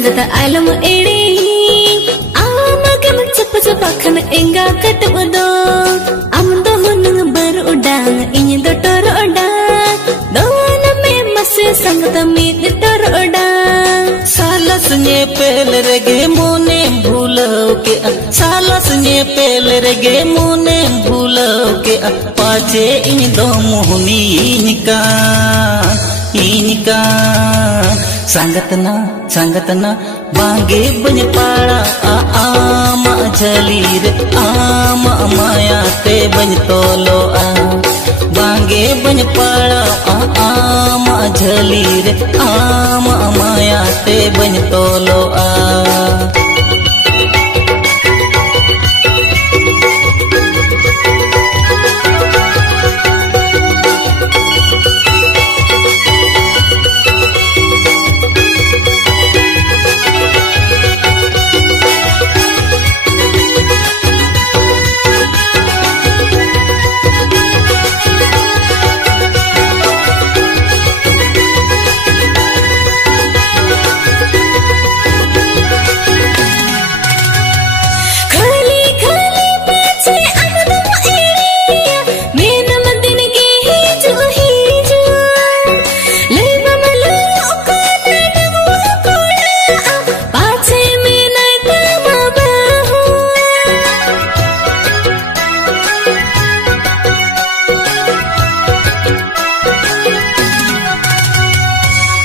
संगत आलम एड़ी आमा के चप चपाखन एंगा कट बदो आम दो हुनंग बर उडांग इñ दो टोर उडांग दोन में मसे संगत में टोर उडांग साला सुने पेल रेगे मोने भूलो के साला सुने पेल रेगे मोने भूलो के पाचे इñ दो मोहनी इनका संगतना बांगे बन पाड़ा आमा झलीर आमा माया ते बन तोलो बांगे बन पाड़ा आमा झलीर आमा माया ते बन तोलो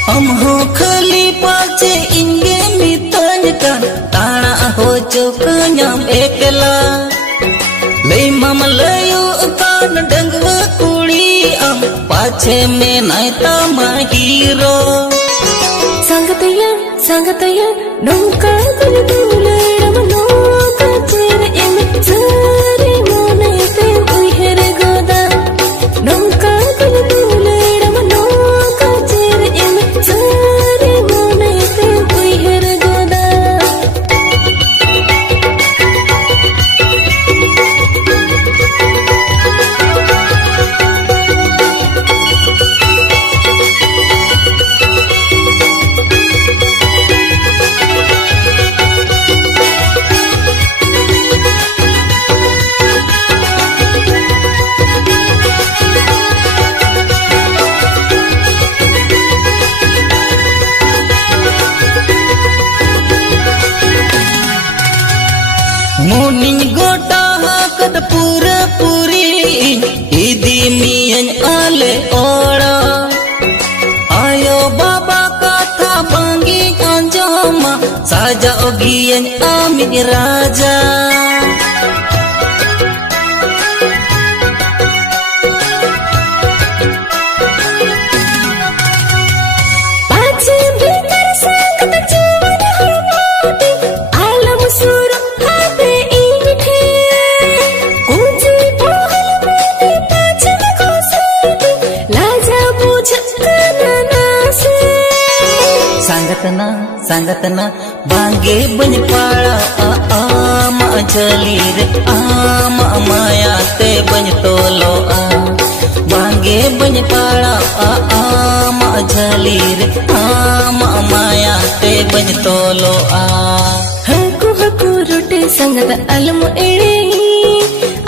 हम हो खली पाचे इंगे मितन का ताना हो चौकन्याम एकला ले मम लयो कान डंगवा कुड़ी पाछे में नायता माहीरो संगतया नौका गुल गुले रमनो का तेरे एम सारे मोने ते उहेर गोदा नौका गुल गुले रमनो का तेरे एम सारे मोने ते उहेर गोदा मोनिन गोटा हाकत पूरा पूरी इदी मियन आले ओड़ा आयो बाबा कथा बांगी अंजमा साजा ओगियन आमी राजा संगतना बांगे बन पाड़ा आमा झलीर आमा माया ते बन तोलो बांगे बन पाड़ा आमा झलीर आमा माया ते बन तोलो हकु रोटे संगत अलम एड़े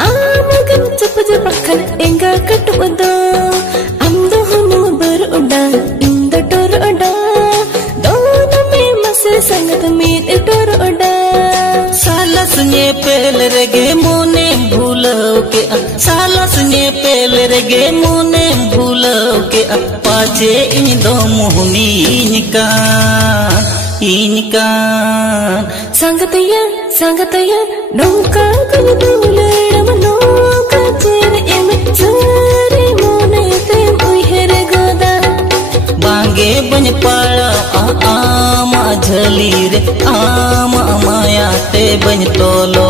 आमा गम चप चपाखन एंगा कट बदो आम दो हुनु बर उडा इंद टोर उडा संगत में टोर उडा साला सुने पेल रेगे मोने भूलो के साला सुने पेल रेगे मोने भूलो के पाचे इñ दो मोहनी इनका संगतया नौका गुल गुले रमनो का तेरे एम सारे मोने ते उहेर गोदा बांगे बन पाड़ा आमा झलीर आमा माया ते बन तोलो